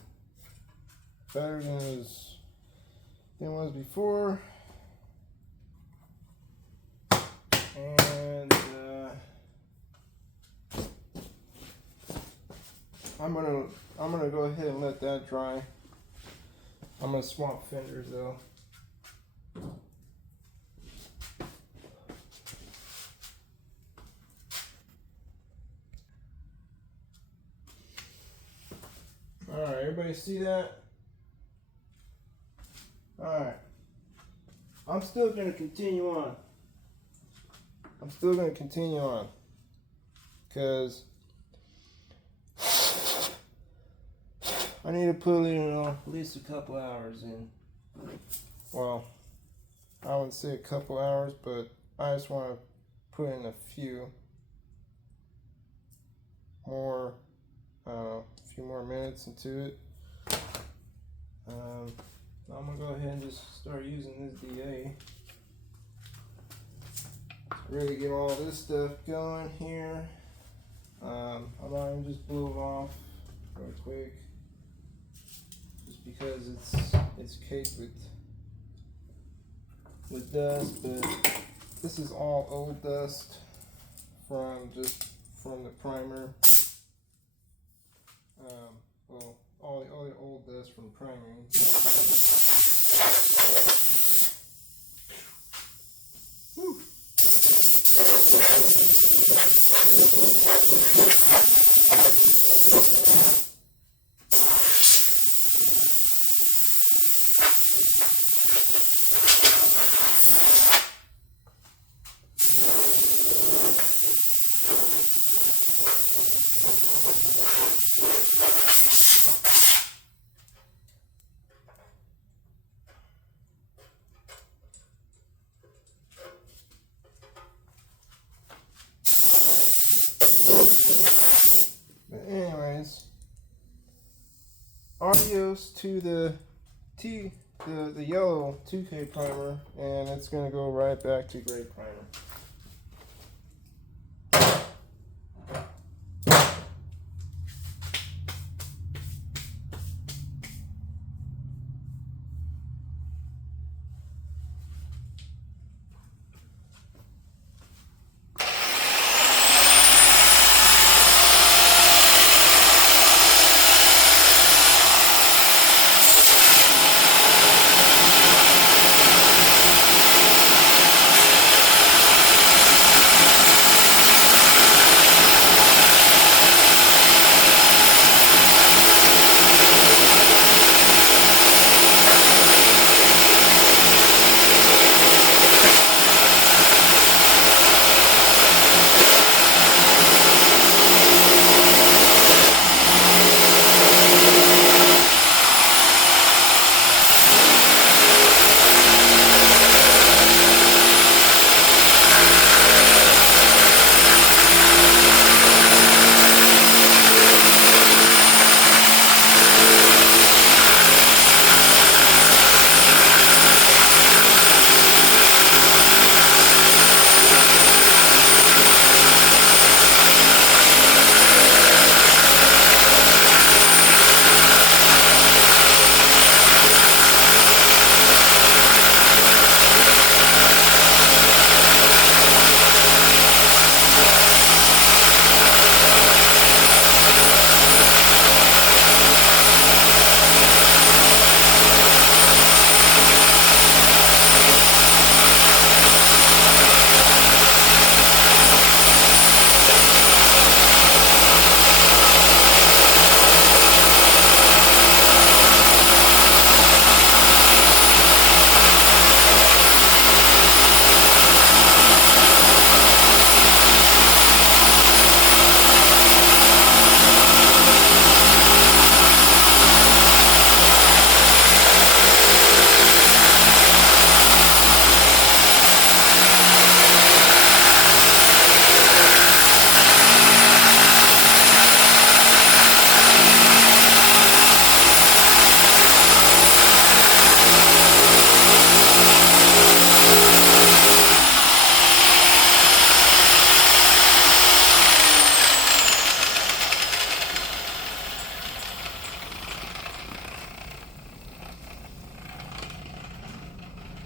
Better than it was before. And I'm gonna go ahead and let that dry. I'm gonna swap fenders though. Alright, everybody see that? Alright. I'm still gonna continue on. Because I need to put at least a couple hours in. Well, I wouldn't say a couple hours, but I just want to put in a few more minutes into it. I'm gonna go ahead and just start using this DA. Really get all this stuff going here. I might even just blow it off real quick, just because it's caked with dust. But this is all old dust from the primer. Well, all the old dust from priming. Whew. Adios to the yellow 2K primer, and it's gonna go right back to gray primer.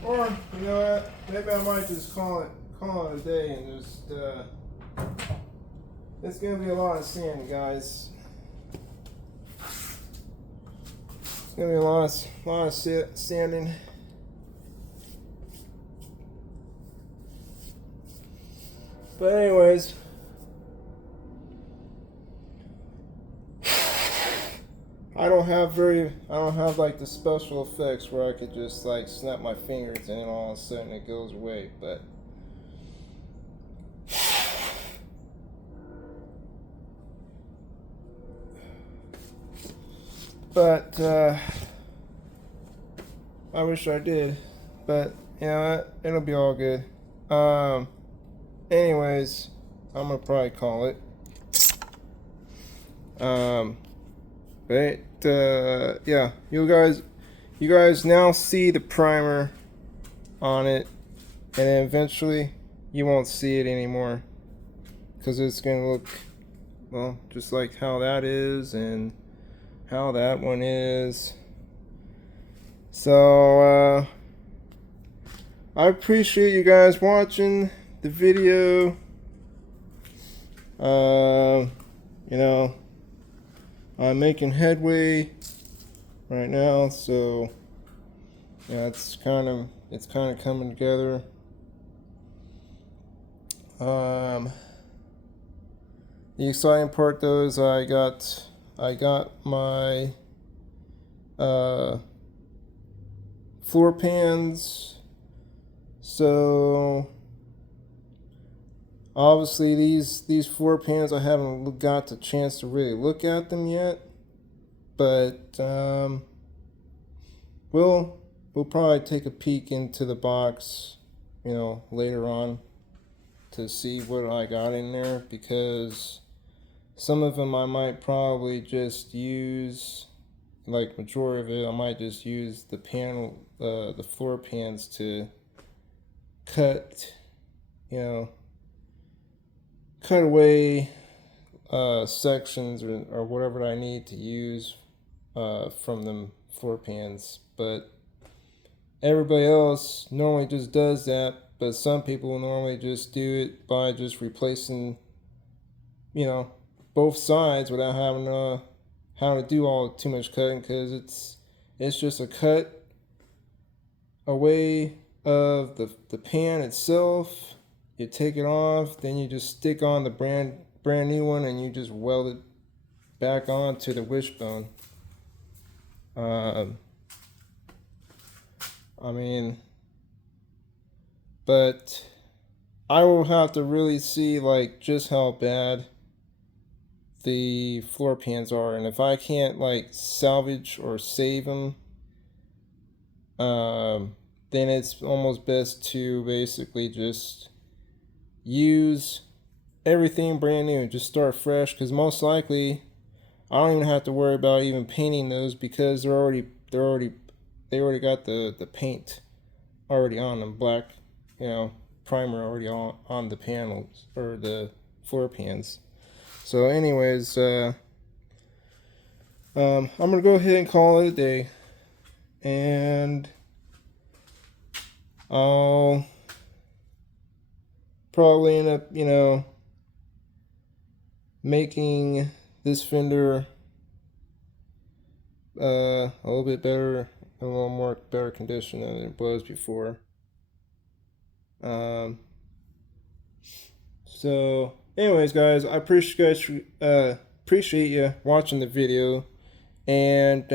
Or, you know what, maybe I might just call it a day and just, it's gonna be a lot of sand, guys. It's gonna be a lot of sanding. But anyways, I don't have like the special effects where I could just like snap my fingers and all of a sudden it goes away, but I wish I did, but you know what, it'll be all good. Anyways, I'm gonna probably call it. But yeah, you guys now see the primer on it, and then eventually you won't see it anymore because it's gonna look, well, just like how that is and how that one is. So I appreciate you guys watching the video. You know, I'm making headway right now, so yeah, it's kind of coming together. The exciting part though is I got my floor pans. So obviously these floor pans, I haven't got the chance to really look at them yet, but we'll probably take a peek into the box, you know, later on to see what I got in there, because some of them I might probably just use, like majority of it, I might just use the panel, the floor pans to cut, you know, cut away sections or whatever I need to use from them floor pans. But everybody else normally just does that, but some people normally just do it by just replacing, you know, both sides without having to do all too much cutting, because it's just a cut away of the pan itself. You take it off, then you just stick on the brand new one, and you just weld it back onto the wishbone. I mean, but I will have to really see like just how bad the floor pans are, and if I can't like salvage or save them, then it's almost best to basically just use everything brand new, just start fresh, because most likely I don't even have to worry about even painting those, because they already got the paint already on them, black, you know, primer already on the panels or the floor pans. So anyways, I'm gonna go ahead and call it a day, and I'll probably end up, you know, making this fender a little bit better, a little more better condition than it was before. So anyways, guys, I appreciate you watching the video, and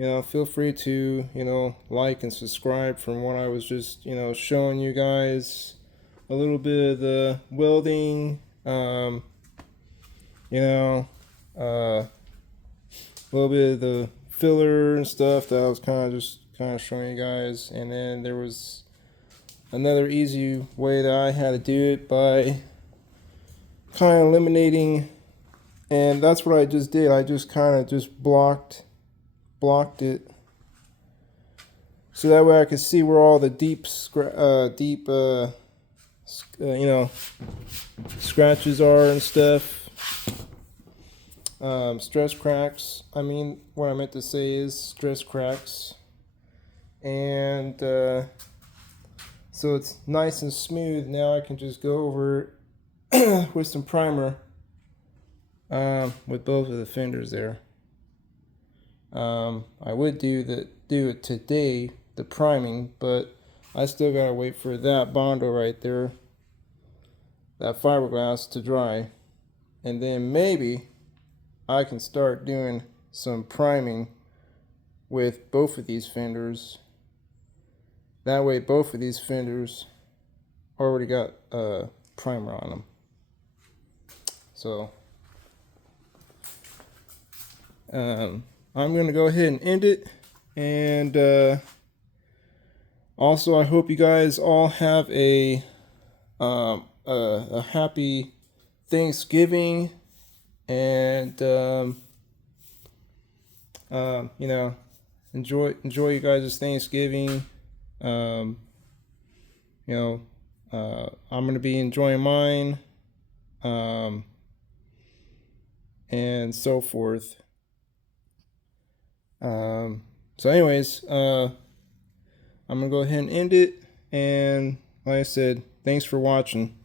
you know, feel free to, you know, like and subscribe from what I was just, you know, showing you guys a little bit of the welding, you know, a little bit of the filler and stuff that I was kind of showing you guys. And then there was another easy way that I had to do it by kind of eliminating, and that's what I just did. I just kind of just blocked it, so that way I could see where all the deep you know, scratches are and stuff. Stress cracks. I mean, what I meant to say is stress cracks. and so it's nice and smooth. Now I can just go over it with some primer with both of the fenders there. I would do it today, the priming, but I still gotta wait for that Bondo right there, that fiberglass, to dry, and then maybe I can start doing some priming with both of these fenders. That way both of these fenders already got a primer on them. So I'm gonna go ahead and end it, and also I hope you guys all have a happy Thanksgiving, and you know, enjoy you guys' Thanksgiving. You know, I'm gonna be enjoying mine, and so forth. So anyways, I'm gonna go ahead and end it, and like I said, thanks for watching.